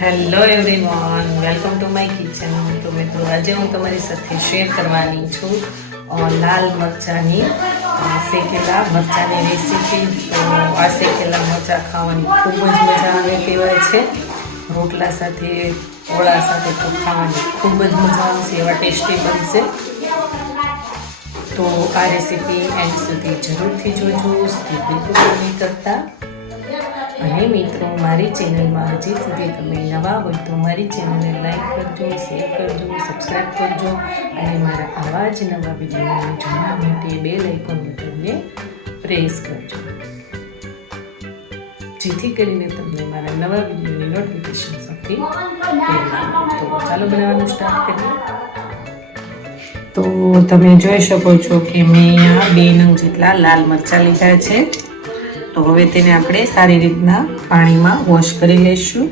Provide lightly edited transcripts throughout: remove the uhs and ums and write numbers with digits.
Hello everyone, welcome to my kitchen. તો મિત્રો આજે હું તમારી સાથે શેર કરવાની છું લાલ મરચાંની શેકેલા મરચાંની રેસીપી. તો આ શેકેલા મરચાં ખાવાની ખૂબ જ મજા આવે તેવા છે. રોટલા સાથે, ઓળા સાથે તો ખાવાની ખૂબ જ મજા આવશે, એવા ટેસ્ટી બનશે. તો આ રેસીપી એન્ડ સુધી જરૂરથી જોજો, સ્કીપ બિલકુલ નહીં કરતા. અને મિત્રો, મારી ચેનલમાં હજી સુધી તમે નવા હોય તો મારી ચેનલને લાઈક કરજો, શેર કરજો, સબસ્ક્રાઈબ કરજો અને મારા આવા જ નવા વિડીયોને જોવા માટે બેલ આઇકોન બટનને પ્રેસ કરજો, જેથી કરીને તમને મારા નવા વિડીયોની નોટિફિકેશન સૌથી પહેલા. તો ચાલો બનાવવાનું સ્ટાર્ટ કરીએ. તો તમે જોઈ શકો છો કે મેં અહીંયા 2 નંગ જેટલા લાલ મરચાં લીધા છે. તો હવે તેને આપણે સારી રીતના પાણીમાં વોશ કરી લઈશું.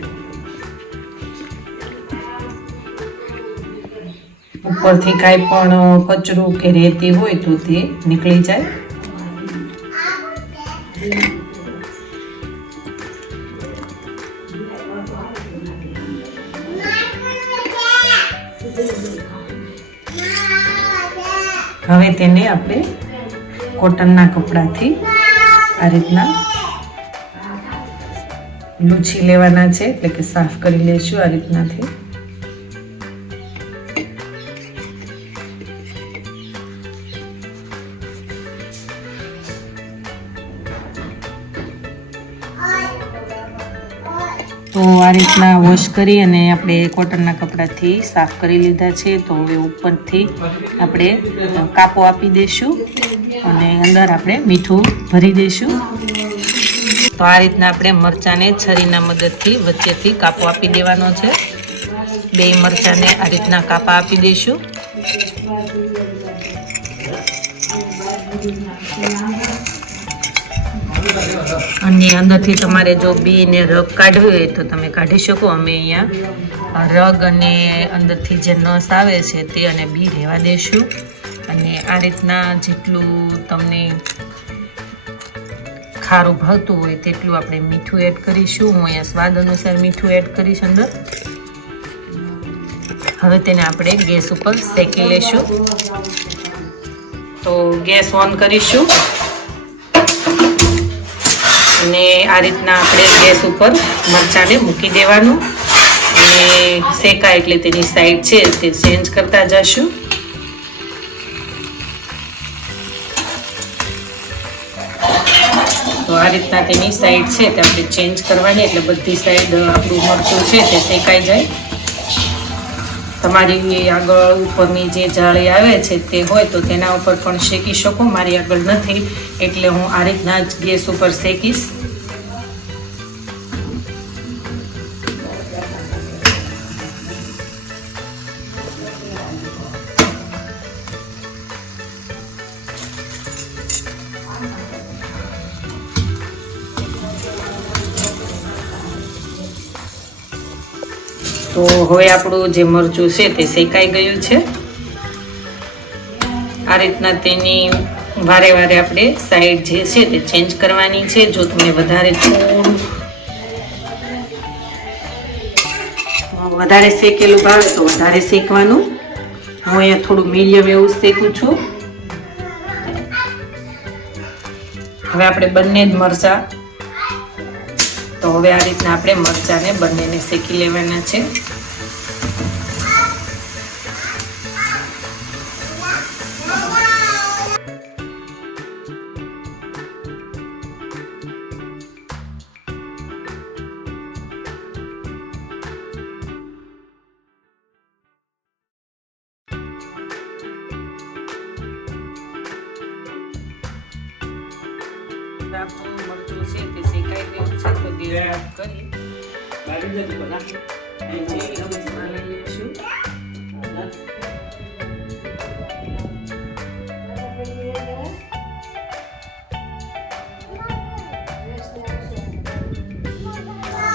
ઉપરથી કાંઈ પણ કચરું કે રેતી હોય તો તે નીકળી જાય. હવે તેને આપણે કોટનના કપડાથી આ રીતના લૂછી લેવાના છે, એટલે કે સાફ કરી લઈશું આ રીતનાથી. તો આ રીતના વોશ કરી અને આપણે કોટનના કપડાથી સાફ કરી લીધા છે. તો હવે ઉપરથી આપણે કાપો આપી દઈશું અને અંદર આપણે મીઠું ભરી દઈશું. તો આ રીતના આપણે મરચાંને છરીના મદદથી વચ્ચેથી કાપો આપી દેવાનો છે. 2 મરચાંને આ રીતના કાપા આપી દઈશું. અને અંદરથી તમારે જો બીને રગ કાઢવી હોય તો તમે કાઢી શકો. અમે અહીંયા રગ અને અંદરથી જે નસ આવે છે તે અને બી રહેવા દઈશું. અને આ રીતના જેટલું તમને ખારું ભાવતું હોય તેટલું આપણે મીઠું એડ કરીશું. હું અહીંયા સ્વાદ અનુસાર મીઠું એડ કરીશ અંદર. હવે તેને આપણે ગેસ ઉપર શેકી લઈશું. તો ગેસ ઓન કરીશું અને આ રીતના આપણે ગેસ ઉપર મરચાંને મૂકી દેવાનું અને શેકાય એટલે તેની સાઈડ છે તે ચેન્જ કરતા જશું. તો આ રીતના તેની સાઈડ છે તે આપણે ચેન્જ કરવાની, એટલે બધી સાઈડ આપણું મરચું છે તે શેકાઈ જાય. તમારી આગળ ઉપરની જે જાળી આવે છે તે હોય તો તેના ઉપર પણ શેકી શકો. મારી આગળ નથી એટલે હું આ રીતના જ ગેસ ઉપર શેકીશ. તો હવે આપણું જે મરચું છે તે શેકાઈ ગયું છે. આ રીતના તેની વારે વારે આપણે સાઈડ જે છે તે ચેન્જ કરવાની છે. જો તમને વધારે શેકેલું ભાવે તો વધારે શેકવાનું. હું અહીંયા થોડું મીડિયમ એવું શેકું છું. હવે આપણે બંને જ મરચાં, તો હવે આ રીતના આપણે મરચાંને બંનેને શેકી લેવાના છે. આપણું મરચું છે તે શેકાઈ ગયું છે. તો ગેસ કરી લઈ લઈશું.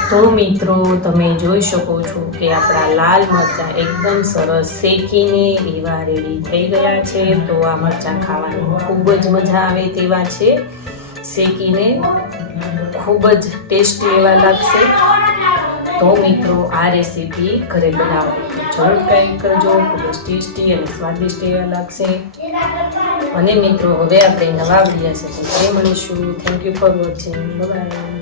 તો મિત્રો, તમે જોઈ શકો છો કે આપણા લાલ મરચાં એકદમ સરસ શેકીને એવા રેડી થઈ ગયા છે. તો આ મરચાં ખાવાની ખૂબ જ મજા આવે તેવા છે. શેકીને ખૂબ જ ટેસ્ટી એવા લાગશે. તો મિત્રો આ રેસીપી ઘરે બનાવવાની જરૂર ટ્રાય કરજો. ખૂબ જ ટેસ્ટી અને સ્વાદિષ્ટ એવા લાગશે. અને મિત્રો હવે આપણે નવા વિડીયો સાથે મળીશું. Thank you for watching. By.